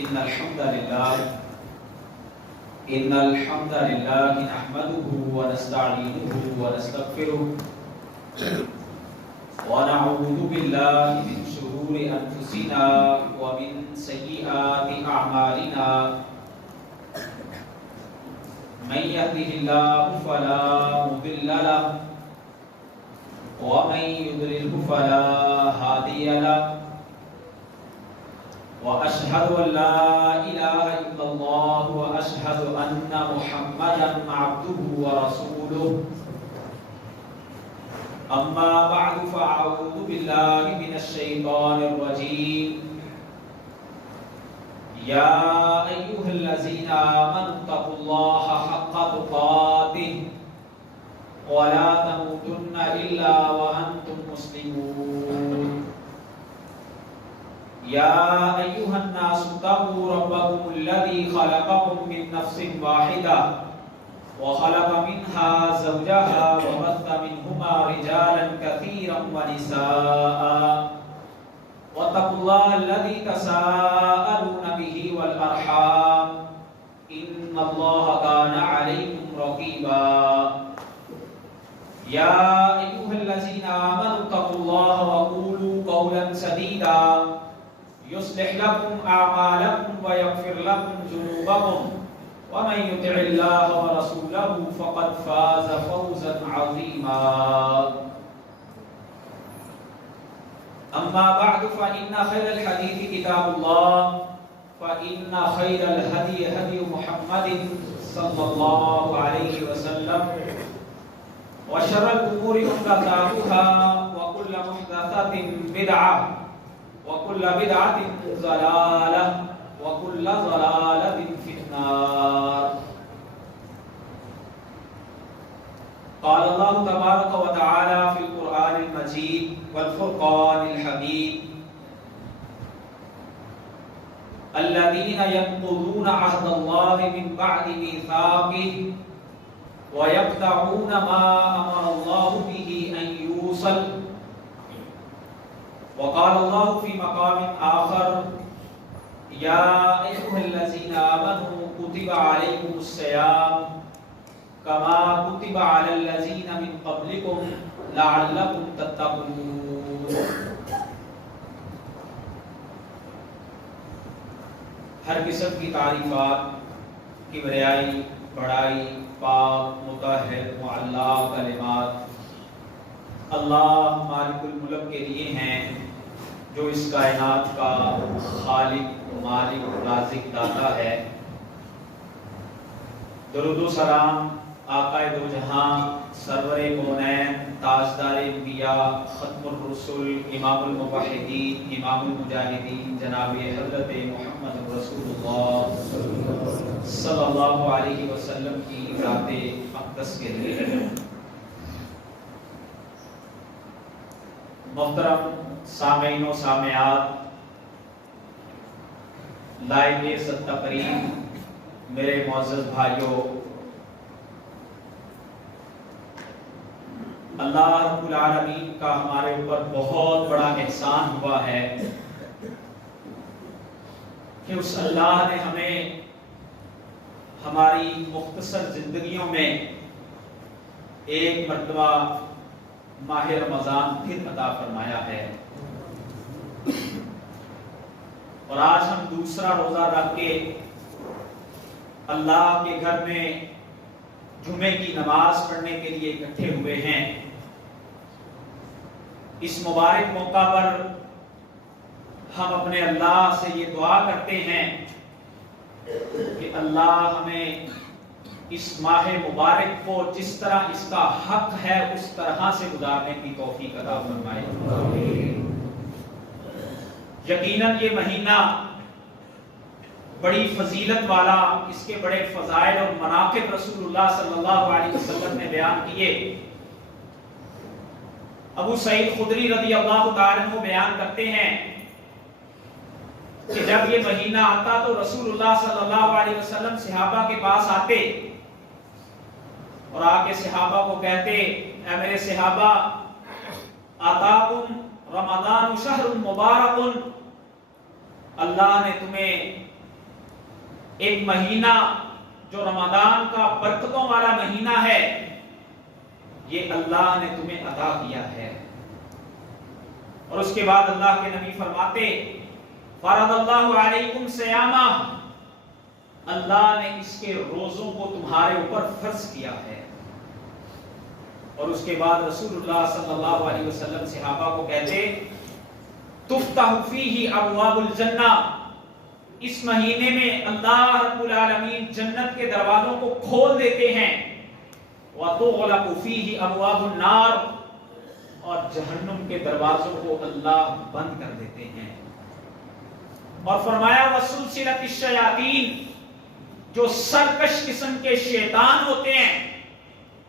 إن الحمد لله نحمده ونستعينه ونستغفره ونعوذ بالله من شرور أنفسنا ومن سيئات أعمالنا من يهده الله فلا مضل له ومن يضلله فلا هادي له وأشهد أن لا إله إلا الله وأشهد أن محمدا عبده ورسوله أما بعد فأعوذ بالله من الشيطان الرجيم يا أيها الذين آمنوا اتقوا الله حق تقاته ولا تموتن إلا وأنتم مسلمون يا أيها الناس اتقوا ربكم الذي خلقكم من نفس واحدة وخلق منها زوجها وبث منهما رجالا كثيرا ونساء واتقوا الله الذي تساءلون به والأرحام إن الله كان عليكم رقيبا يا أيها الذين آمنوا اتقوا الله وقولوا قولا سديدا يصلح لكم أعمالكم ويغفر لكم ذنوبكم ومن يطع الله ورسوله فقد فاز فوزا عظيما أما بعد فإن خير الحديث كتاب الله فإن خير الهدي هدي محمد صلى الله عليه وسلم وشر الأمور محدثاتها وكل محدثة بدعة وكل بدعة ضلالة وكل ضلالة في النار. قال الله تبارك وتعالى في القرآن المجيد والفرقان الحميد الذين ينقضون عهد الله من بعد ميثاقه ويقطعون ما أمر الله به أن يوصل. وقال الله في مقام آخر يا أيها الذين آمنوا كتب عليكم الصيام كما كتب على الذين من قبلكم لعلكم تتقون. ہر قسم کی تعریفات کبریائی بڑائی پاک مطہر معلا کلمات اللہ مالک الملک کے لیے ہیں جو اس کائنات کا خالق مالک رازق داتا ہے. درود و سلام آقا دو جہاں سرور کونین تاجدار انبیاء ختم الرسل امام الموحدین امام المجاہدین جناب حضرت محمد رسول اللہ صلی اللہ علیہ وسلم کی ذات اقدس کے لیے. محترم سامعین و سامعات، لائیو تقریب میرے معزز بھائیوں، اللہ رب العالمین کا ہمارے اوپر بہت بڑا احسان ہوا ہے کہ اس اللہ نے ہمیں ہماری مختصر زندگیوں میں ایک مرتبہ ماہ رمضان پھر عطا فرمایا ہے، اور آج ہم دوسرا روزہ رکھ کے اللہ کے گھر میں جمعے کی نماز پڑھنے کے لیے اکٹھے ہوئے ہیں. اس مبارک موقع پر ہم اپنے اللہ سے یہ دعا کرتے ہیں کہ اللہ ہمیں اس ماہ مبارک کو جس طرح اس کا حق ہے اس طرح سے گزارنے کی توفیق عطا فرمائے. یقیناً یہ مہینہ بڑی فضیلت والا، اس کے بڑے فضائل اور مناقب رسول اللہ صلی اللہ علیہ وسلم نے بیان کیے. ابو سعید خدری رضی اللہ تعالیٰ عنہ بیان کرتے ہیں کہ جب یہ مہینہ آتا تو رسول اللہ صلی اللہ علیہ وسلم صحابہ کے پاس آتے اور آ کے صحابہ کو کہتے، اے میرے صحابہ، آتاکم رمضان شہر مبارک، اللہ نے تمہیں ایک مہینہ جو رمضان کا برکتوں والا مہینہ ہے، یہ اللہ نے تمہیں عطا کیا ہے۔ اور اس کے بعد اللہ کے نبی فرماتے فرض اللہ علیکم صیامہ، اللہ نے اس کے روزوں کو تمہارے اوپر فرض کیا ہے۔ اور اس کے بعد رسول اللہ صلی اللہ علیہ وسلم صحابہ کو کہتے تفتح فیہ ابواب الجنہ، اس مہینے میں اللہ رب العالمین جنت کے دروازوں کو کھول دیتے ہیں، وتغلق فیہ ابواب النار، اور جہنم کے دروازوں کو اللہ بند کر دیتے ہیں۔ اور فرمایا وسلسلۃ الشیاطین، جو سرکش قسم کے شیطان ہوتے ہیں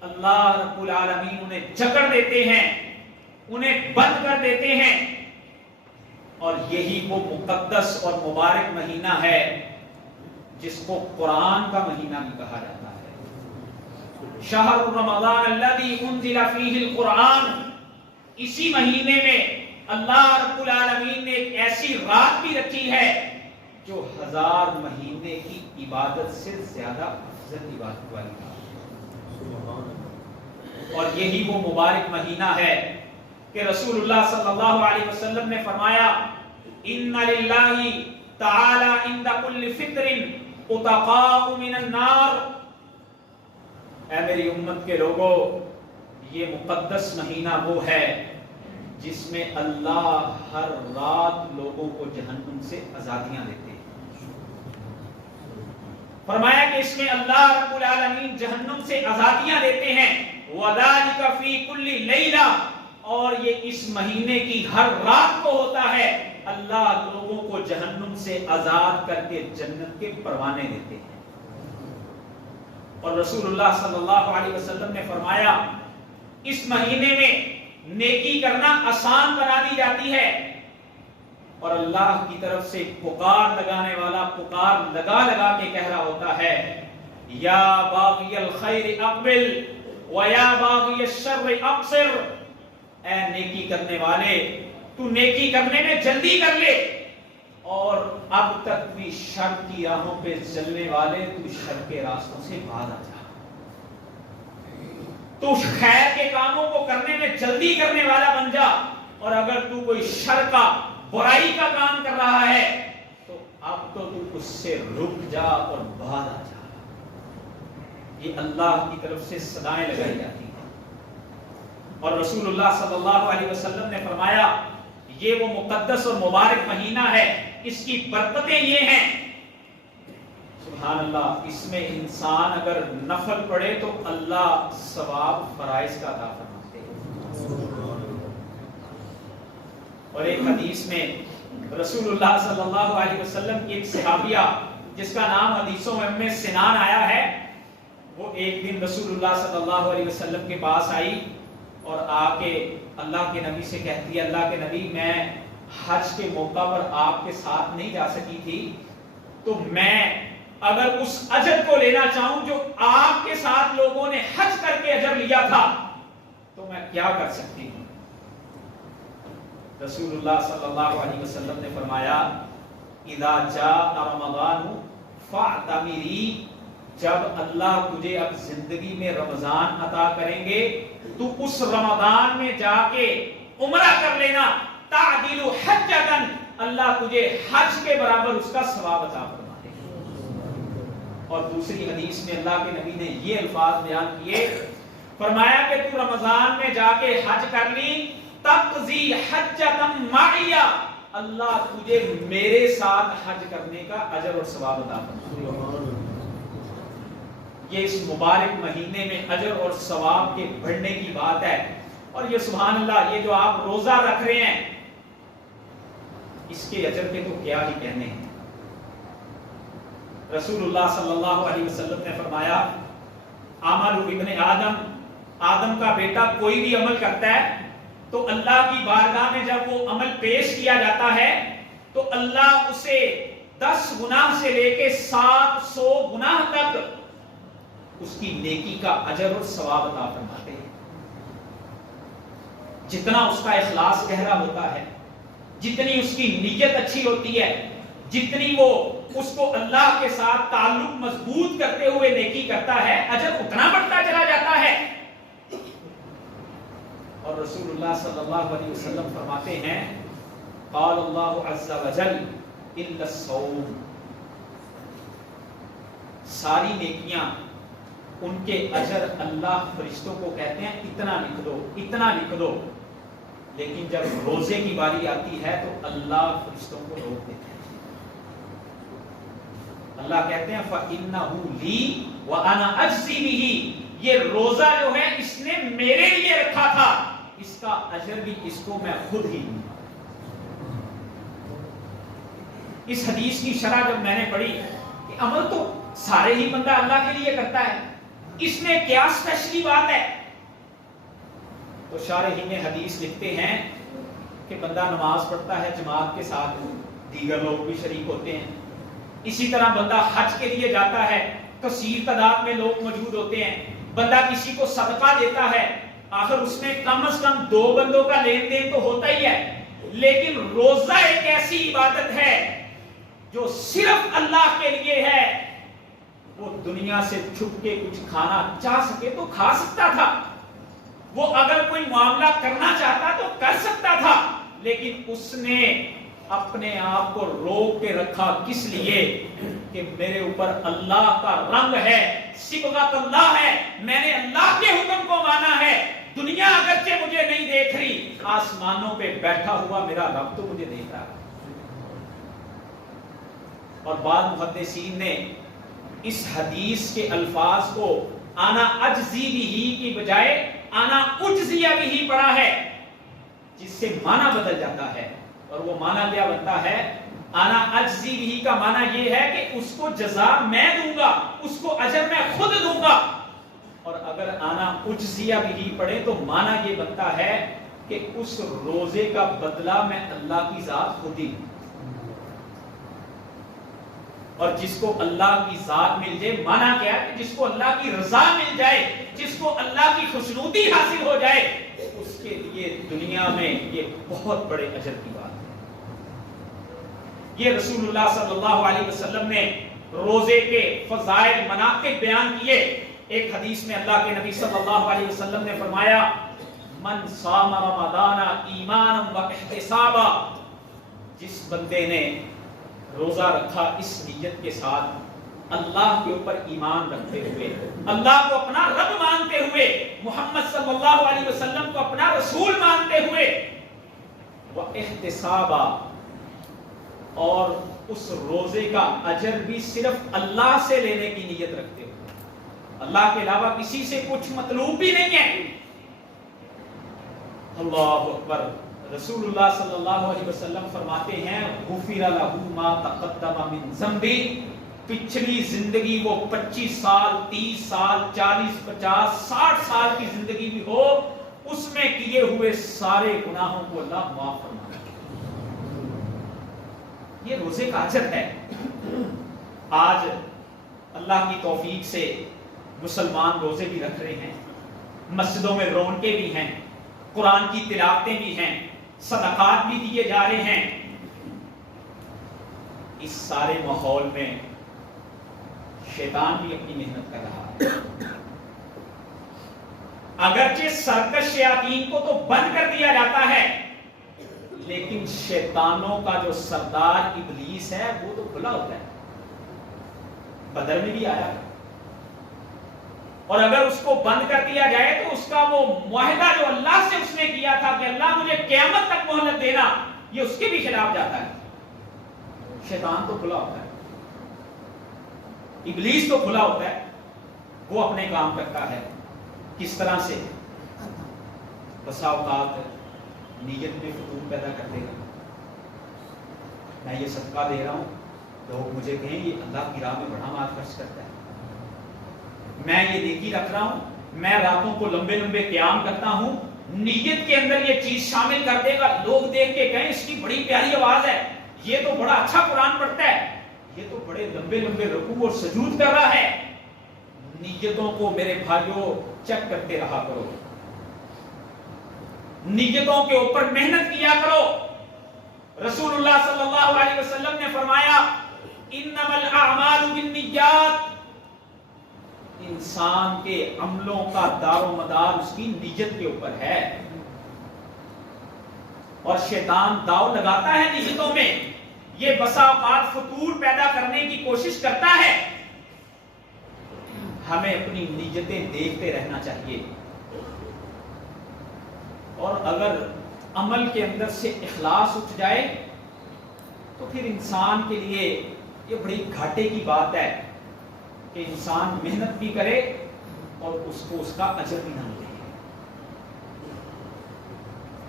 اللہ رب العالمین انہیں جکڑ دیتے ہیں، انہیں بند کر دیتے ہیں۔ اور یہی وہ مقدس اور مبارک مہینہ ہے جس کو قرآن کا مہینہ بھی کہا جاتا ہے۔ شہر رمضان الذی انزل فیہ القرآن، اسی مہینے میں اللہ رب العالمین نے ایک ایسی رات بھی رکھی ہے جو 1000 مہینے کی عبادت سے زیادہ افضل عبادت والی رات ہے۔ اور یہی وہ مبارک مہینہ ہے کہ رسول اللہ صلی اللہ علیہ وسلم نے فرمایا ان للہ تعالی عند کل فطر اتقاء من النار، اے میری امت کے لوگوں، یہ مقدس مہینہ وہ ہے جس میں اللہ ہر رات لوگوں کو جہنم سے آزادیاں دیتے ہیں۔ فرمایا کہ اس میں اللہ رب العالمین جہنم سے آزادیاں دیتے ہیں، وَذَلِكَ فِي كُلِّ لَيْلَةٍ، اور یہ اس مہینے کی ہر رات کو ہوتا ہے، اللہ لوگوں کو جہنم سے آزاد کر کے جنت کے پروانے دیتے ہیں۔ اور رسول اللہ صلی اللہ علیہ وسلم نے فرمایا اس مہینے میں نیکی کرنا آسان بنا دی جاتی ہے، اور اللہ کی طرف سے پکار لگانے والا پکار لگا لگا کے کہہ رہا ہوتا ہے یا باغی الخیر اقبل ویا باغی الشر اقصر، اے نیکی کرنے والے تو نیکی کرنے میں جلدی کر لے، اور اب تک بھی شر کی راہوں پہ چلنے والے تو شر کے راستوں سے باز آ جا، تو خیر کے کاموں کو کرنے میں جلدی کرنے والا بن جا، اور اگر تو کوئی شر کا برائی کا کام کر رہا ہے تو اب تو اس سے رک جا اور باز آ جا۔ یہ اللہ کی طرف سے صدائیں لگائی جاتی ہیں۔ اور رسول اللہ صلی اللہ علیہ وسلم نے فرمایا یہ وہ مقدس اور مبارک مہینہ ہے، اس کی برکتیں یہ ہیں، سبحان اللہ، اس میں انسان اگر نفل پڑھے تو اللہ ثواب فرائض کا عطا فرماتے ہیں۔ اور ایک حدیث میں رسول اللہ صلی اللہ علیہ وسلم کی ایک صحابیہ جس کا نام حدیثوں میں ام سنان آیا ہے، وہ ایک دن رسول اللہ صلی اللہ علیہ وسلم کے پاس آئی اور آ کے اللہ کے نبی سے کہتی ہے اللہ کے نبی میں حج کے موقع پر آپ کے ساتھ نہیں جا سکی تھی، تو میں اگر اس اجر کو لینا چاہوں جو آپ کے ساتھ لوگوں نے حج کر کے اجر لیا تھا تو میں کیا کر سکتی ہوں؟ رسول اللہ صلی اللہ علیہ وسلم نے فرمایا اذا جاء رمضان فاعتمری، جب اللہ تجھے اب زندگی میں رمضان عطا کریں گے تو اس رمضان میں جا کے عمرہ کر لینا، تعدل حجتاً، اللہ تجھے حج کے برابر اس کا ثواب عطا فرما دے گا۔ اور دوسری حدیث میں اللہ کے نبی نے یہ الفاظ بیان کیے، فرمایا کہ تو رمضان میں جا کے حج کر لی، تقضی حجتاً معیہ، اللہ تجھے میرے ساتھ حج کرنے کا اجر اور ثواب عطا فرما دے گا۔ یہ اس مبارک مہینے میں اجر اور ثواب کے بڑھنے کی بات ہے۔ اور یہ سبحان اللہ، یہ جو آپ روزہ رکھ رہے ہیں اس کے اجر کے تو کیا ہی کہنے ہیں۔ رسول اللہ صلی اللہ علیہ وسلم نے فرمایا عمل ابن آدم، آدم کا بیٹا کوئی بھی عمل کرتا ہے تو اللہ کی بارگاہ میں جب وہ عمل پیش کیا جاتا ہے تو اللہ اسے 10 گناہ سے لے کے 700 گناہ تک اس کی نیکی کا اجر اور ثواب عطا فرماتے ہیں۔ جتنا اس کا اخلاص گہرا ہوتا ہے، جتنی اس کی نیت اچھی ہوتی ہے، جتنی وہ اس کو اللہ کے ساتھ تعلق مضبوط کرتے ہوئے نیکی کرتا ہے، اجر اتنا بڑھتا چلا جاتا ہے۔ اور رسول اللہ صلی اللہ علیہ وسلم فرماتے ہیں قال اللہ عز وجل الا الصوم، ساری نیکیاں ان کے اجر اللہ فرشتوں کو کہتے ہیں اتنا لکھ دو اتنا لکھ دو، لیکن جب روزے کی باری آتی ہے تو اللہ فرشتوں کو روک دیتے ہیں۔ اللہ کہتے ہیں فَإِنَّهُ لِي وَأَنَا أَجْزِي بِهِ، یہ روزہ جو ہے اس نے میرے لیے رکھا تھا، اس کا اجر بھی اس کو میں خود ہی دوں گا۔ اس حدیث کی شرح جب میں نے پڑھی کہ عمل تو سارے ہی بندہ اللہ کے لیے کرتا ہے، اس میں کیا اسپیشلی بات ہے؟ تو شارحین حدیث لکھتے ہیں کہ بندہ نماز پڑھتا ہے جماعت کے ساتھ، دیگر لوگ بھی شریک ہوتے ہیں۔ اسی طرح بندہ حج کے لیے جاتا ہے، کثیر تعداد میں لوگ موجود ہوتے ہیں۔ بندہ کسی کو صدقہ دیتا ہے، آخر اس میں کم از کم 2 بندوں کا لین دین تو ہوتا ہی ہے۔ لیکن روزہ ایک ایسی عبادت ہے جو صرف اللہ کے لیے ہے۔ وہ دنیا سے چھپ کے کچھ کھانا چاہ سکے تو کھا سکتا تھا، وہ اگر کوئی معاملہ کرنا چاہتا تو کر سکتا تھا، لیکن اس نے اپنے آپ کو روک کے رکھا۔ کس لیے؟ کہ میرے اوپر اللہ کا رنگ ہے، صبغت اللہ ہے، میں نے اللہ کے حکم کو مانا ہے۔ دنیا اگرچہ مجھے نہیں دیکھ رہی، آسمانوں پہ بیٹھا ہوا میرا رب تو مجھے دیکھ رہا ہے۔ اور بعض محدثین نے اس حدیث کے الفاظ کو انا اجزی بہ کی بجائے انا اجزی بہ پڑھا ہے، جس سے معنی بدل جاتا ہے۔ اور وہ معنی کیا بنتا ہے؟ انا اجزی بہ کا معنی یہ ہے کہ اس کو جزا میں دوں گا، اس کو اجر میں خود دوں گا۔ اور اگر انا اجزی بہ پڑھے تو معنی یہ بنتا ہے کہ اس روزے کا بدلہ میں اللہ کی ذات خود ہی دوں۔ اور جس کو اللہ کی ذات مل جائے، مانا کیا ہے کہ جس کو اللہ کی رضا مل جائے، جس کو اللہ کی خوشنودی حاصل ہو جائے، اس کے لیے دنیا میں یہ بہت بڑے اجر کی بات ہے۔ یہ رسول اللہ صلی اللہ علیہ وسلم نے روزے کے فضائل مناقب بیان کیے۔ ایک حدیث میں اللہ کے نبی صلی اللہ علیہ وسلم نے فرمایا من صام رمضان ایمانا و احتسابا، جس بندے نے روزہ رکھا اس نیت کے ساتھ اللہ کے اوپر ایمان رکھتے ہوئے، اللہ کو اپنا رب مانتے ہوئے، محمد صلی اللہ علیہ وسلم کو اپنا رسول مانتے ہوئے، وہ احتسابا، اور اس روزے کا اجر بھی صرف اللہ سے لینے کی نیت رکھتے ہوئے، اللہ کے علاوہ کسی سے کچھ مطلوب بھی نہیں ہے۔ اللہ اکبر۔ رسول اللہ صلی اللہ علیہ وسلم فرماتے ہیں غفر لہ ما تقدم من ذنبہ، پچھلی زندگی وہ 25 سال 30 سال 40 50 60 سال کی زندگی بھی ہو، اس میں کیے ہوئے سارے گناہوں کو اللہ معاف فرماتا ہے۔ یہ روزے کا اجر ہے۔ آج اللہ کی توفیق سے مسلمان روزے بھی رکھ رہے ہیں، مسجدوں میں رونقیں بھی ہیں، قرآن کی تلاوتیں بھی ہیں، صدقات بھی دیے جا رہے ہیں۔ اس سارے ماحول میں شیطان بھی اپنی محنت کر رہا ہے۔ اگرچہ سرکش شیاطین کو تو بند کر دیا جاتا ہے، لیکن شیطانوں کا جو سردار ابلیس ہے وہ تو کھلا ہوتا ہے، بدر میں بھی آیا۔ اور اگر اس کو بند کر دیا جائے تو اس کا وہ معاہدہ جو اللہ سے اس نے کیا تھا کہ اللہ مجھے قیامت تک مہلت دینا، یہ اس کے بھی خلاف جاتا ہے۔ شیطان تو کھلا ہوتا ہے، ابلیس تو کھلا ہوتا ہے، وہ اپنے کام کرتا ہے۔ کس طرح سے؟ بسا اوقات نیت میں فتور پیدا کر دے گا، میں یہ صدقہ دے رہا ہوں، لوگ مجھے کہیں یہ اللہ کی راہ میں بڑا مال خرچ کرتا ہے، میں یہ نیکی رکھ رہا ہوں، میں راتوں کو لمبے لمبے قیام کرتا ہوں، نیت کے اندر یہ چیز شامل کر دے گا، لوگ دیکھ کے کہیں اس کی بڑی پیاری آواز ہے، یہ تو بڑا اچھا قرآن پڑھتا ہے، یہ تو بڑے لمبے لمبے رکوع اور سجود کر رہا ہے۔ نیتوں کو میرے بھائیوں چیک کرتے رہا کرو، نیتوں کے اوپر محنت کیا کرو۔ رسول اللہ صلی اللہ علیہ وسلم نے فرمایا انما الاعمال بالنیات، انسان کے عملوں کا دار و مدار اس کی نیت کے اوپر ہے، اور شیطان داؤ لگاتا ہے نیتوں میں، یہ بسا اوقات فطور پیدا کرنے کی کوشش کرتا ہے۔ ہمیں اپنی نیتیں دیکھتے رہنا چاہیے، اور اگر عمل کے اندر سے اخلاص اٹھ جائے تو پھر انسان کے لیے یہ بڑی گھاٹے کی بات ہے کہ انسان محنت بھی کرے اور اس کو اس کا اجر بھی نہ ملے۔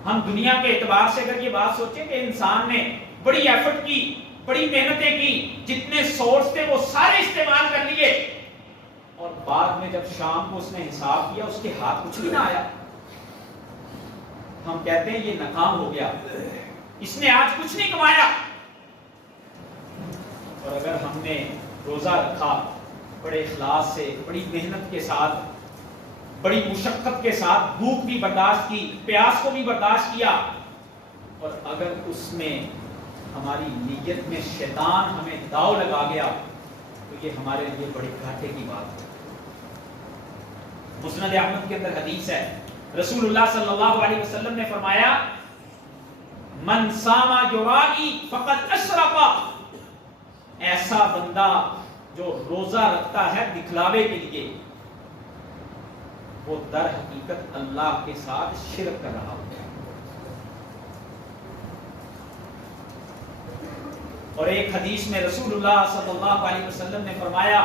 ہم دنیا کے اعتبار سے اگر یہ بات سوچیں کہ انسان نے بڑی ایفرٹ کی، بڑی محنتیں کی، جتنے سورس تھے وہ سارے استعمال کر لیے، اور بعد میں جب شام کو اس نے حساب کیا اس کے ہاتھ کچھ بھی نہ آیا، ہم کہتے ہیں یہ ناکام ہو گیا، اس نے آج کچھ نہیں کمایا۔ اور اگر ہم نے روزہ رکھا بڑے اخلاص سے، بڑی محنت کے ساتھ، بڑی مشقت کے ساتھ، بھوک بھی برداشت کی، پیاس کو بھی برداشت کیا، اور اگر اس میں ہماری نیت میں شیطان ہمیں داؤ لگا گیا تو یہ ہمارے لیے بڑی گھاٹے کی بات ہے۔ مسند احمد کے اندر حدیث ہے، رسول اللہ صلی اللہ علیہ وسلم نے فرمایا من صام یرائی فقد اشرک، ایسا بندہ جو روزہ رکھتا ہے دکھلاوے کے لیے، وہ در حقیقت اللہ کے ساتھ شرک کر رہا ہوتا ہے۔ اور ایک حدیث میں رسول اللہ صلی اللہ علیہ وسلم نے فرمایا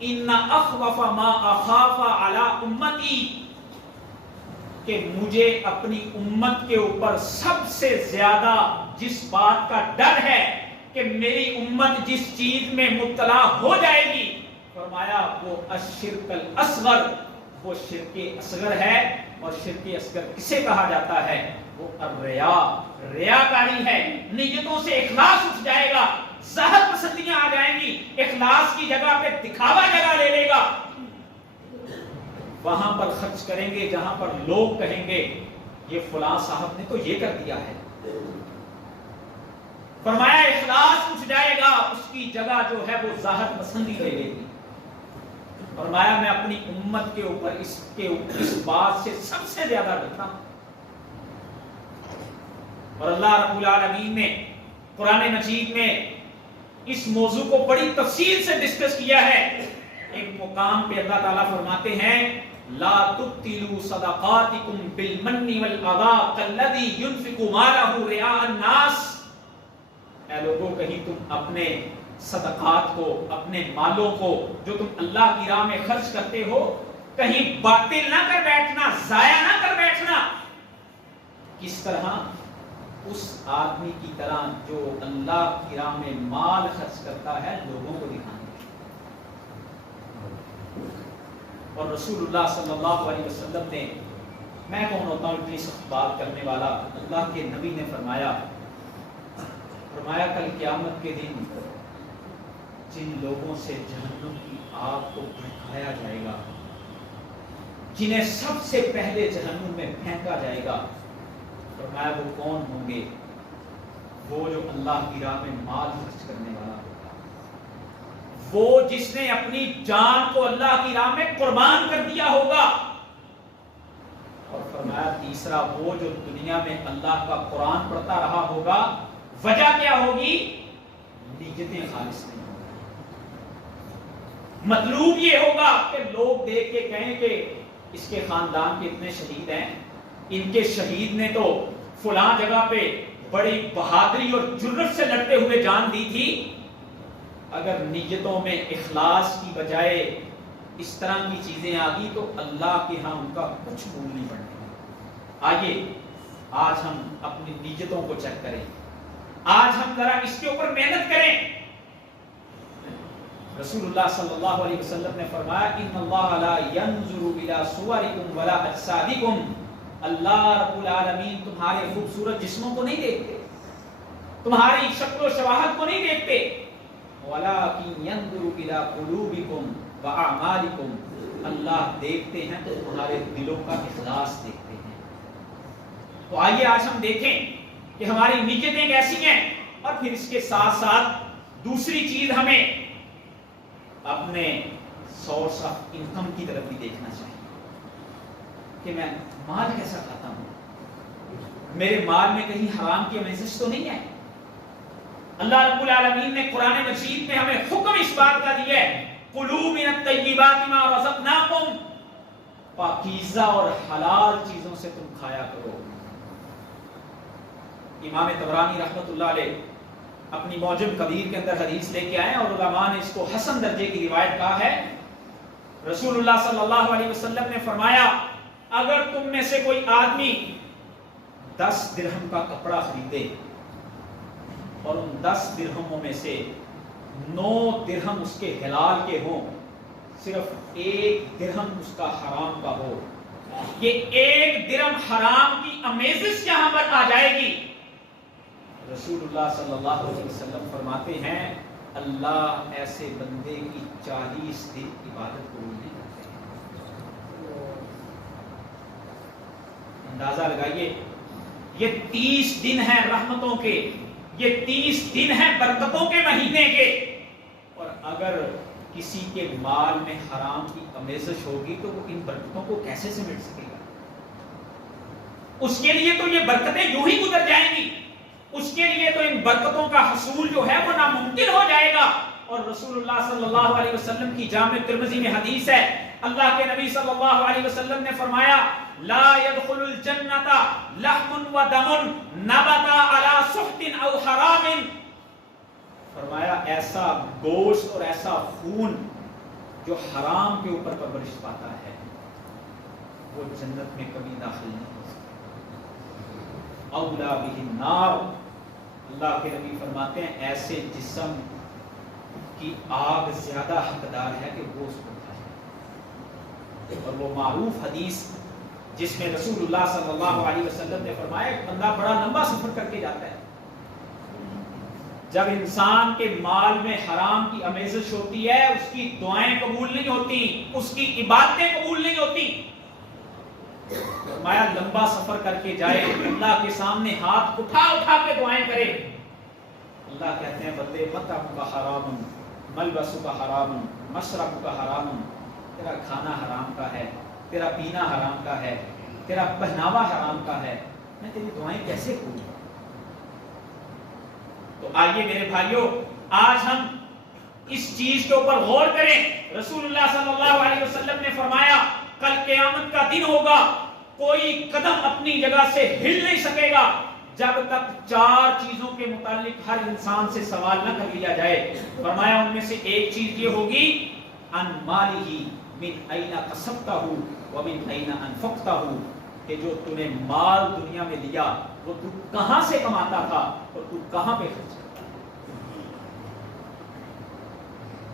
ان اخوف ما اخاف علی امتی، کہ مجھے اپنی امت کے اوپر سب سے زیادہ جس بات کا ڈر ہے کہ میری امت جس چیز میں مبتلا ہو جائے گی، فرمایا وہ الشرک الاصغر، وہ شرک اصغر ہے۔ اور شرک اصغر کسے کہا جاتا ہے؟ وہ الریا، ریاکاری ہے۔ نیتوں سے اخلاص اٹھ جائے گا، ظاہر پسندیاں آ جائیں گی، اخلاص کی جگہ پہ دکھاوا جگہ لے لے گا، وہاں پر خرچ کریں گے جہاں پر لوگ کہیں گے یہ فلاں صاحب نے تو یہ کر دیا ہے۔ فرمایا اخلاص اٹھ جائے گا، اس کی جگہ جو ہے وہ ظاہر پسندی لے لے گی۔ فرمایا میں اپنی امت کے اوپر اس بات سے سب سے زیادہ ڈرتا ہوں۔ اور اللہ رب العالمین نے قرآن مجید میں اس موضوع کو بڑی تفصیل سے ڈسکس کیا ہے۔ ایک مقام پہ اللہ تعالیٰ فرماتے ہیں لا تبطلوا صدقاتکم بالمن والاذى كالذي ينفق ماله رئاء الناس، اے لوگوں کہیں تم اپنے صدقات کو، اپنے مالوں کو جو تم اللہ کی راہ میں خرچ کرتے ہو، کہیں باطل نہ کر بیٹھنا، ضائع نہ کر بیٹھنا۔ کس طرح؟ اس آدمی کی طرح جو اللہ کی راہ میں مال خرچ کرتا ہے لوگوں کو دکھانے۔ اور رسول اللہ صلی اللہ علیہ وسلم نے، میں کون ہوتا ہوں اتنی سخت بات کرنے والا، اللہ کے نبی نے فرمایا کل قیامت کے دن جن لوگوں سے جہنم کی آگ کو بھڑکایا جائے گا، جنہیں سب سے پہلے جہنم میں پھینکا جائے گا، فرمایا وہ کون ہوں گے؟ وہ جو اللہ کی راہ میں مال خرچ کرنے والا ہوگا، وہ جس نے اپنی جان کو اللہ کی راہ میں قربان کر دیا ہوگا۔ اور فرمایا تیسرا وہ جو دنیا میں اللہ کا قرآن پڑھتا رہا ہوگا، وجہ کیا ہوگی؟ نیتیں خالص نہیں ہوگی۔ مطلوب یہ ہوگا کہ لوگ دیکھ کے کہیں کہ اس کے خاندان کے اتنے شہید ہیں، ان کے شہید نے تو فلاں جگہ پہ بڑی بہادری اور جرأت سے لڑتے ہوئے جان دی تھی۔ اگر نیتوں میں اخلاص کی بجائے اس طرح کی چیزیں آ گئی تو اللہ کے ہاں ان کا کچھ مول نہیں بنتا۔ آئیے آج ہم اپنی نیتوں کو چیک کریں، آج ہم ذرا اس کے اوپر محنت کریں۔ رسول اللہ صلی اللہ علیہ وسلم نے فرمایا ان اللہ لا ينظر الى صورکم ولا اجسادکم، اللہ رب العالمین تمہارے خوبصورت جسموں کو نہیں دیکھتے، تمہاری شکل و شباہت کو نہیں دیکھتے، ولکن ينظر الى قلوبکم واعمالکم، اللہ دیکھتے ہیں تو تمہارے دلوں کا اخلاص دیکھتے ہیں۔ تو آئیے آج ہم دیکھیں کہ ہماری نیتیں کیسی ہیں، اور پھر اس کے ساتھ ساتھ دوسری چیز ہمیں اپنے سورس آف انکم کی طرف بھی دیکھنا چاہیے کہ میں مال کیسا کھاتا ہوں، میرے مال میں کہیں حرام کی آمیزش تو نہیں ہے۔ اللہ رب العالمین نے قرآن مجید میں ہمیں حکم اس بات کا دیا ہے، کلوا من الطیبات ما رزقناکم، پاکیزہ اور حلال چیزوں سے تم کھایا کرو۔ امام طبرانی رحمۃ اللہ علیہ اپنی معجم کبیر کے اندر حدیث لے کے آئے اور علماء نے اس کو حسن درجے کی روایت کہا ہے۔ رسول اللہ صلی اللہ علیہ وسلم نے فرمایا، اگر تم میں سے کوئی آدمی 10 درہم کا کپڑا خریدے اور ان 10 درہموں میں سے 9 درہم اس کے حلال کے ہوں، صرف 1 درہم اس کا حرام کا ہو، یہ 1 درہم حرام کی امیزش یہاں پر آ جائے گی۔ رسول اللہ صلی اللہ علیہ وسلم فرماتے ہیں، اللہ ایسے بندے کی 40 دن عبادت قبول نہیں کرتے۔ اندازہ لگائیے، یہ 30 دن ہیں رحمتوں کے، یہ 30 دن ہیں برکتوں کے مہینے کے، اور اگر کسی کے مال میں حرام کی امیزش ہوگی تو وہ ان برکتوں کو کیسے سمیٹ سکے گا؟ اس کے لیے تو یہ برکتیں یوں ہی گزر جائیں گی، اس کے لیے تو ان برکتوں کا حصول جو ہے وہ ناممکن ہو جائے گا۔ اور رسول اللہ صلی اللہ علیہ وسلم کی جامع ترمذی میں حدیث ہے، اللہ کے نبی صلی اللہ علیہ وسلم نے فرمایا، لا يدخل الجنة لحم ودم نبت على سحت او حرام، فرمایا ایسا گوشت اور ایسا خون جو حرام کے اوپر پرورش پاتا ہے وہ جنت میں کبھی داخل نہیں ہو سکتا۔ اولا بہ النار، اللہ کے نبی فرماتے ہیں ایسے جسم کی آگ زیادہ حقدار ہے کہ وہ اس کو کھائے۔ اور وہ معروف حدیث جس میں رسول اللہ صلی اللہ علیہ وسلم نے فرمایا، ایک بندہ بڑا لمبا سفر کر کے جاتا ہے، جب انسان کے مال میں حرام کی امیزش ہوتی ہے، اس کی دعائیں قبول نہیں ہوتی، اس کی عبادتیں قبول نہیں ہوتی۔ فرمایا لمبا سفر کر کے جائے، اللہ کے سامنے ہاتھ اٹھا اٹھا کے دعائیں کرے، اللہ کہتے ہیں بندے مطعم کا حرام، ملبس کا حرام، مشرب کا حرام، تیرا کھانا حرام کا ہے، تیرا پینا حرام کا ہے، تیرا پہناوا حرام کا ہے، میں تیری دعائیں کیسے قبول کروں؟ تو آئیے میرے بھائیوں، آج ہم اس چیز کے اوپر غور کریں۔ رسول اللہ صلی اللہ علیہ وسلم نے فرمایا کل قیامت کا دن ہوگا، کوئی قدم اپنی جگہ سے ہل نہیں سکے گا جب تک 4 چیزوں کے متعلق ہر انسان سے سوال نہ کر لیا جائے۔ فرمایا ان میں سے ایک چیز یہ ہوگی، ان مالہ من این کسبتہ ومن این انفقتہ، کہ جو تو نے مال دنیا میں لیا وہ تو کہاں سے کماتا تھا اور تو کہاں پہ خرچ کرتا۔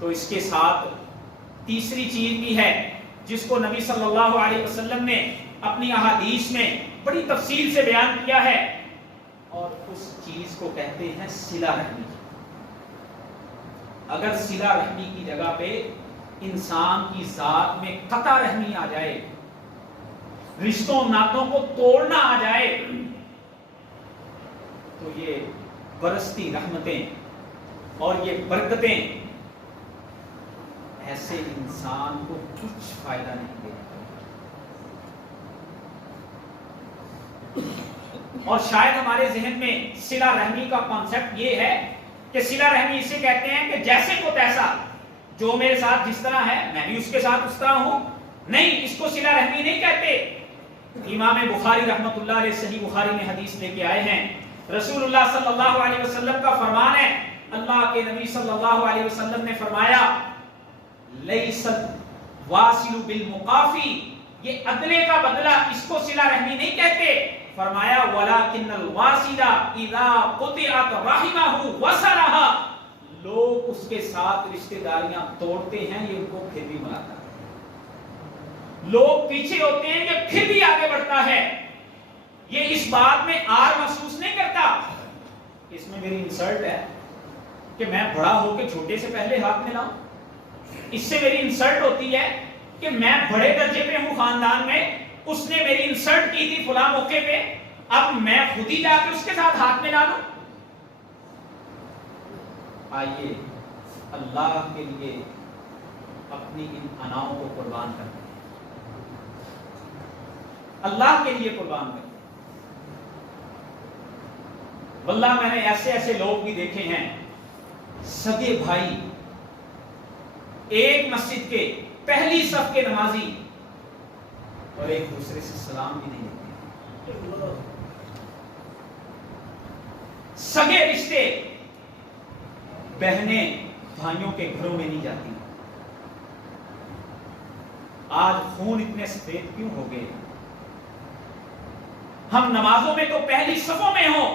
تو اس کے ساتھ تیسری چیز بھی ہے جس کو نبی صلی اللہ علیہ وسلم نے اپنی احادیث میں بڑی تفصیل سے بیان کیا ہے، اور اس چیز کو کہتے ہیں صلہ رحمی۔ اگر صلہ رحمی کی جگہ پہ انسان کی ذات میں قطع رحمی آ جائے، رشتوں ناتوں کو توڑنا آ جائے، تو یہ برستی رحمتیں اور یہ برکتیں ایسے انسان کو کچھ فائدہ نہیں دے۔ اور شاید ہمارے ذہن میں صلہ رحمی کا کانسیپٹ یہ ہے کہ صلہ رحمی اسے کہتے ہیں کہ جیسے کو تیسا، جو میرے ساتھ جس طرح ہے میں بھی اس کے ساتھ اس طرح ہوں۔ نہیں، اس کو صلہ رحمی نہیں کہتے۔ امام بخاری رحمۃ اللہ علیہ صحیح بخاری میں حدیث لے کے آئے ہیں، رسول اللہ صلی اللہ علیہ وسلم کا فرمان ہے، اللہ کے نبی صلی اللہ علیہ وسلم نے فرمایا، لیس الواصل بالمقافی، یہ ادلے کا بدلہ، اس کو صلہ رحمی نہیں کہتے۔ فرمایا ولکن الواصل اذا قطعت رحمہ وصلھا، لوگ اس کے ساتھ رشتہ داریاں توڑتے ہیں، یہ ان کو پھر بھی ملاتا ہے۔ لوگ پیچھے ہوتے ہیں، یہ پھر بھی آگے بڑھتا ہے، یہ اس بات میں آر محسوس نہیں کرتا۔ اس میں میری انسلٹ ہے کہ میں بڑا ہو کے چھوٹے سے پہلے ہاتھ ملاؤں، اس سے میری انسلٹ ہوتی ہے کہ میں بڑے درجے پہ ہوں خاندان میں، اس نے میری انسلٹ کی تھی فلاں موقع پہ، اب میں خود ہی جا کے اس کے ساتھ ہاتھ ملا لوں۔ آئیے اللہ کے لیے اپنی ان اناؤں کو قربان کرتے ہیں، اللہ کے لیے قربان کرتے ہیں۔ واللہ میں نے ایسے ایسے لوگ بھی دیکھے ہیں، سگے بھائی، ایک مسجد کے پہلی صف کے نمازی، اور ایک دوسرے سے سلام بھی نہیں دیتے۔ سگے رشتے، بہنیں بھائیوں کے گھروں میں نہیں جاتی۔ آج خون اتنے سفید کیوں ہو گئے؟ ہم نمازوں میں تو پہلی صفوں میں ہوں،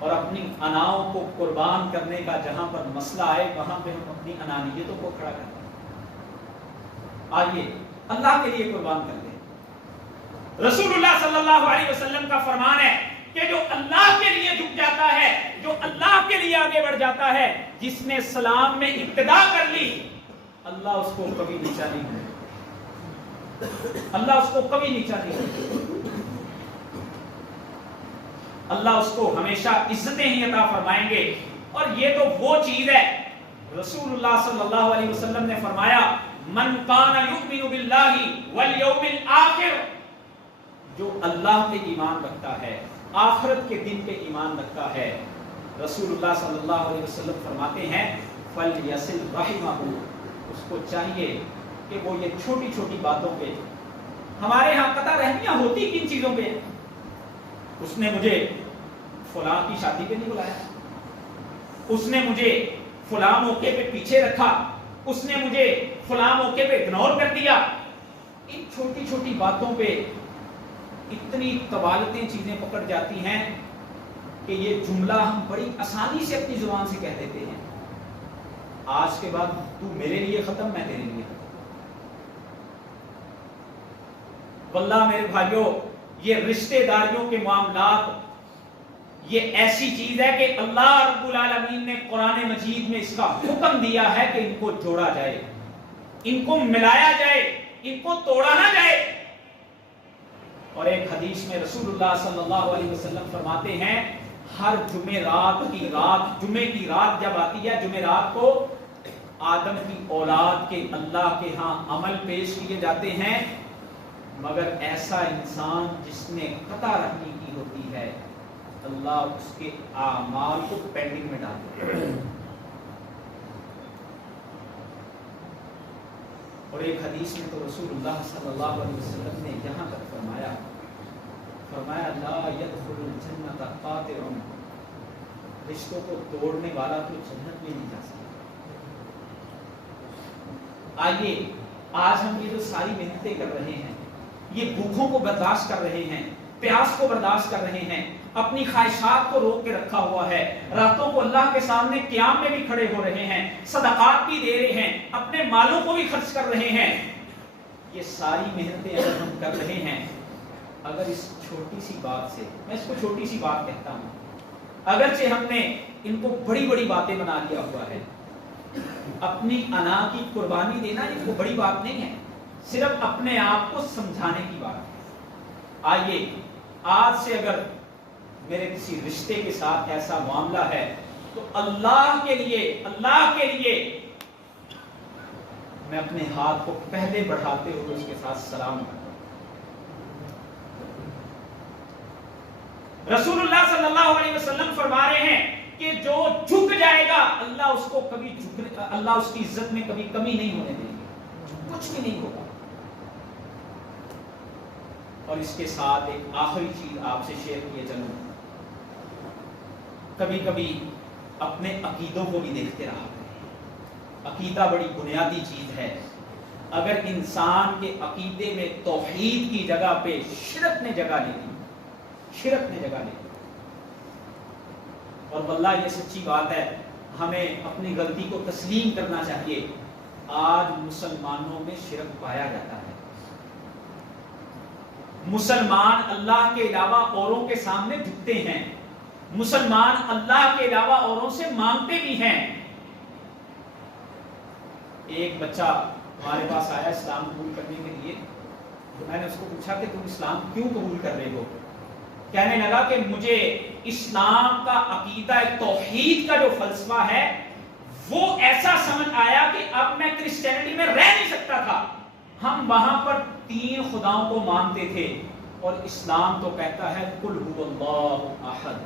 اور اپنی اناؤں کو قربان کرنے کا جہاں پر مسئلہ آئے وہاں پہ ہم اپنی انانیتوں کو کھڑا کرتے ہیں۔ آئیے اللہ کے لیے قربان کرتے ہیں۔ رسول اللہ صلی اللہ علیہ وسلم کا فرمان ہے کہ جو اللہ کے لیے جھک جاتا ہے، جو اللہ کے لیے آگے بڑھ جاتا ہے، جس نے سلام میں ابتدا کر لی، اللہ اس کو کبھی نیچا نہیں کرتا، اللہ اس کو کبھی نیچا نہیں کرتا، اللہ اس کو ہمیشہ عزتیں ہی عطا فرمائیں گے۔ اور یہ تو وہ چیز ہے، رسول اللہ صلی اللہ علیہ وسلم نے فرمایا من کان یؤمن باللہ والیوم الآخر، جو اللہ پہ ایمان رکھتا ہے، آخرت کے دن پہ ایمان رکھتا ہے، رسول اللہ صلی اللہ علیہ وسلم فرماتے ہیں فلیصل رحمہ، اس کو چاہیے کہ وہ یہ چھوٹی چھوٹی باتوں پہ، ہمارے ہاں قطع رحمیاں ہوتی کن چیزوں پہ؟ اس نے مجھے فلاں کی شادی پہ نہیں بلایا، اس نے مجھے فلاں موقع پہ پیچھے رکھا، اس نے مجھے فلاں موقع پہ اگنور کر دیا۔ ان چھوٹی چھوٹی باتوں پہ اتنی طوالتیں چیزیں پکڑ جاتی ہیں کہ یہ جملہ ہم بڑی آسانی سے اپنی زبان سے کہہ دیتے ہیں، آج کے بعد تو میرے لیے ختم، میں تیرے لیے ختم۔ واللہ میرے بھائیوں، یہ رشتہ داریوں کے معاملات یہ ایسی چیز ہے کہ اللہ رب العالمین نے قرآن مجید میں اس کا حکم دیا ہے کہ ان کو جوڑا جائے، ان کو ملایا جائے، ان کو توڑا نہ جائے۔ اور ایک حدیث میں رسول اللہ صلی اللہ علیہ وسلم فرماتے ہیں ہر جمعرات کی رات، جمعے کی رات جب آتی ہے، جمعرات کو آدم کی اولاد کے اللہ کے ہاں عمل پیش کیے جاتے ہیں، مگر ایسا انسان جس نے قطع رحمی کی ہوتی ہے، اللہ اس کے اعمال کو پینڈنگ میں ڈال دیتا ہے۔ اور ایک حدیث میں تو رسول اللہ صلی اللہ علیہ وسلم نے یہاں تک فرمایا لا يدخل الجنت قاطع، رشتوں کو توڑنے والا تو جنت میں نہیں جا سکتا۔ آئیے آج ہم یہ جو ساری محنتیں کر رہے ہیں، یہ بھوکوں کو برداشت کر رہے ہیں، پیاس کو برداشت کر رہے ہیں، اپنی خواہشات کو روک کے رکھا ہوا ہے، راتوں کو اللہ کے سامنے قیام میں بھی کھڑے ہو رہے ہیں، صدقات بھی دے رہے ہیں، اپنے مالوں کو بھی خرچ کر رہے ہیں، یہ ساری محنتیں اگر ہم کر رہے ہیں، اگر اس چھوٹی سی بات سے، میں اس کو چھوٹی سی بات کہتا ہوں، اگرچہ ہم نے ان کو بڑی بڑی باتیں بنا لیا ہوا ہے، اپنی انا کی قربانی دینا یہ کوئی بڑی بات نہیں ہے، صرف اپنے آپ کو سمجھانے کی بات ہے۔ آئیے آج سے اگر میرے کسی رشتے کے ساتھ ایسا معاملہ ہے تو اللہ کے لیے میں اپنے ہاتھ کو پہلے بڑھاتے ہوئے اس کے ساتھ سلام کرتا ہوں۔ رسول اللہ صلی اللہ علیہ وسلم فرما رہے ہیں کہ جو جھک جائے گا اللہ اس کو کبھی اللہ اس کی عزت میں کبھی کمی نہیں ہونے دے گی، کچھ بھی نہیں ہوگا۔ اور اس کے ساتھ ایک آخری چیز آپ سے شیئر کیے چلوں، کبھی کبھی اپنے عقیدوں کو بھی دیکھتے رہا کریں۔ عقیدہ بڑی بنیادی چیز ہے، اگر انسان کے عقیدے میں توحید کی جگہ پہ شرک نے جگہ لے لی، اور واللہ یہ سچی بات ہے، ہمیں اپنی غلطی کو تسلیم کرنا چاہیے۔ آج مسلمانوں میں شرک پایا جاتا ہے، مسلمان اللہ کے علاوہ اوروں کے سامنے جھکتے ہیں، مسلمان اللہ کے علاوہ اوروں سے مانگتے بھی ہیں۔ ایک بچہ ہمارے پاس آیا اسلام قبول کرنے کے لیے، تو میں نے اس کو پوچھا کہ تم اسلام کیوں قبول کر رہے ہو؟ کہنے لگا کہ مجھے اسلام کا عقیدہ توحید کا جو فلسفہ ہے وہ ایسا سمجھ آیا کہ اب میں کرسچینٹی میں رہ نہیں سکتا تھا. ہم وہاں پر 3 خداؤں کو مانتے تھے اور اسلام تو کہتا ہے قل هو اللہ احد.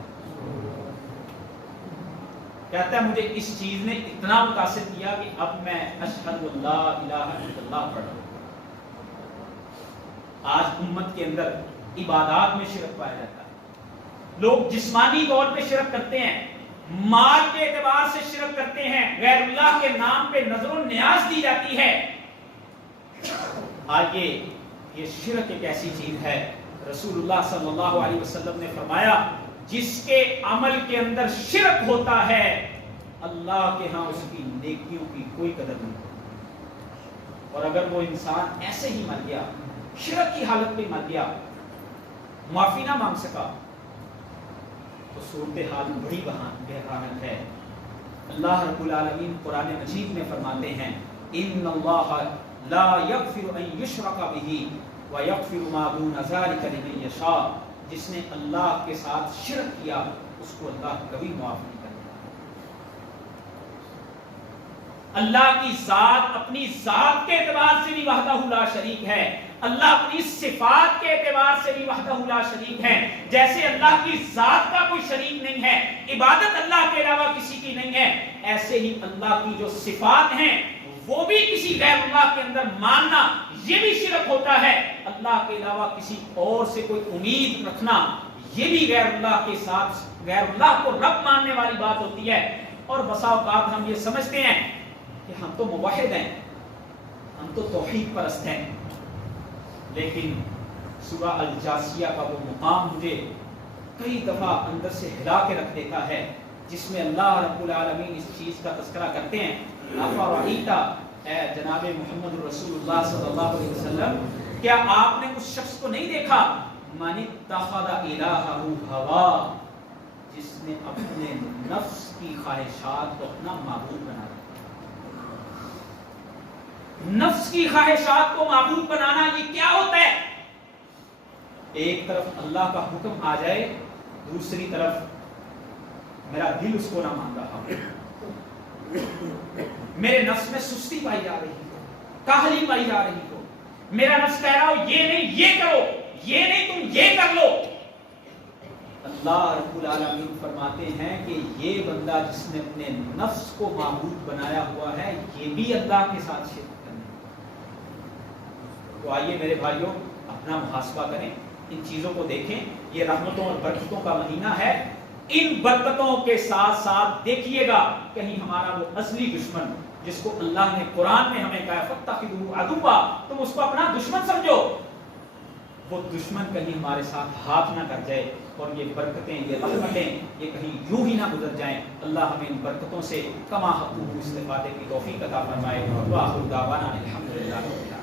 کہتا ہے مجھے اس چیز نے اتنا متاثر کیا کہ اب میں اشہد اللہ الہ الا اللہ پڑھ رہا ہوں. آج امت کے اندر عبادات میں شرک پایا جاتا ہے. لوگ جسمانی طور پہ شرک کرتے ہیں, مال کے اعتبار سے شرک کرتے ہیں, غیر اللہ کے نام پہ نظر و نیاز دی جاتی ہے. آگے یہ شرک ایک ایسی چیز ہے, رسول اللہ صلی اللہ علیہ وسلم نے فرمایا جس کے عمل کے اندر شرک ہوتا ہے اللہ کے ہاں اس کی نیکیوں کی کوئی قدر نہیں ہوتی. اور اگر وہ انسان ایسے ہی مر گیا, شرک کی حالت میں مر گیا, معافی نہ مانگ سکا, تو صورتحال بڑی بحرانت ہے. اللہ رب العالمین قرآن مجید میں فرماتے ہیں ان اللہ لا یغفر ان یشرک بہ ویغفر ما دون ذلک لمن یشاء. جس نے اللہ کے ساتھ شرک کیا اس کو اللہ کبھی معاف نہیں کرتا. اللہ کی ذات اپنی ذات کے اعتبار سے بھی وحدہ لا شریک ہے, اللہ اپنی صفات کے اعتبار سے بھی وحدہ لا شریک ہے. جیسے اللہ کی ذات کا کوئی شریک نہیں ہے, عبادت اللہ کے علاوہ کسی کی نہیں ہے, ایسے ہی اللہ کی جو صفات ہیں وہ بھی کسی غیر اللہ کے اندر ماننا یہ بھی شرک ہوتا ہے. اللہ کے علاوہ کسی اور سے کوئی امید رکھنا یہ بھی غیر اللہ کے ساتھ غیر اللہ کو رب ماننے والی بات ہوتی ہے. اور بسا اوقات ہم یہ سمجھتے ہیں کہ ہم تو موحد ہیں, ہم تو توحید پرست ہیں, لیکن سورہ الجاسیہ کا وہ مقام مجھے کئی دفعہ اندر سے ہلا کے رکھ دیتا ہے جس میں اللہ رب العالمین اس چیز کا تذکرہ کرتے ہیں. افرأیت, اے جناب محمد رسول اللہ صلی اللہ علیہ وسلم, کیا آپ نے اس شخص کو نہیں دیکھا من اتخذ الہہ ہوا, جس نے اپنے نفس کی خواہشات کو اپنا معبود بنا لیا. نفس کی خواہشات کو معبود بنانا یہ کیا ہوتا ہے؟ ایک طرف اللہ کا حکم آ جائے, دوسری طرف میرا دل اس کو نہ مان رہا ہو, میرے نفس میں سستی پائی جا رہی ہو, کاہلی پائی جا رہی ہو, میرا نفس کہہ رہا ہو یہ نہیں یہ کرو, یہ نہیں تم یہ کر لو. اللہ رب العالمین فرماتے ہیں کہ یہ بندہ جس نے اپنے نفس کو معبود بنایا ہوا ہے یہ بھی اللہ کے ساتھ شرک کرنے. تو آئیے میرے بھائیوں اپنا محاسبہ کریں, ان چیزوں کو دیکھیں. یہ رحمتوں اور برکتوں کا مہینہ ہے. ان برکتوں کے ساتھ ساتھ دیکھیے گا کہیں ہمارا وہ اصلی دشمن جس کو اللہ نے قرآن میں ہمیں کہا فاتخذوہ عدوا, تم اس کو اپنا دشمن سمجھو, وہ دشمن کہیں ہمارے ساتھ ہاتھ نہ کر جائے اور یہ برکتیں یہ رحمتیں یہ کہیں یوں ہی نہ گزر جائیں. اللہ ہمیں ان برکتوں سے کما حقوق استفادے کی توفیق عطا فرمائے. وآخر دعوانا الحمدللہ.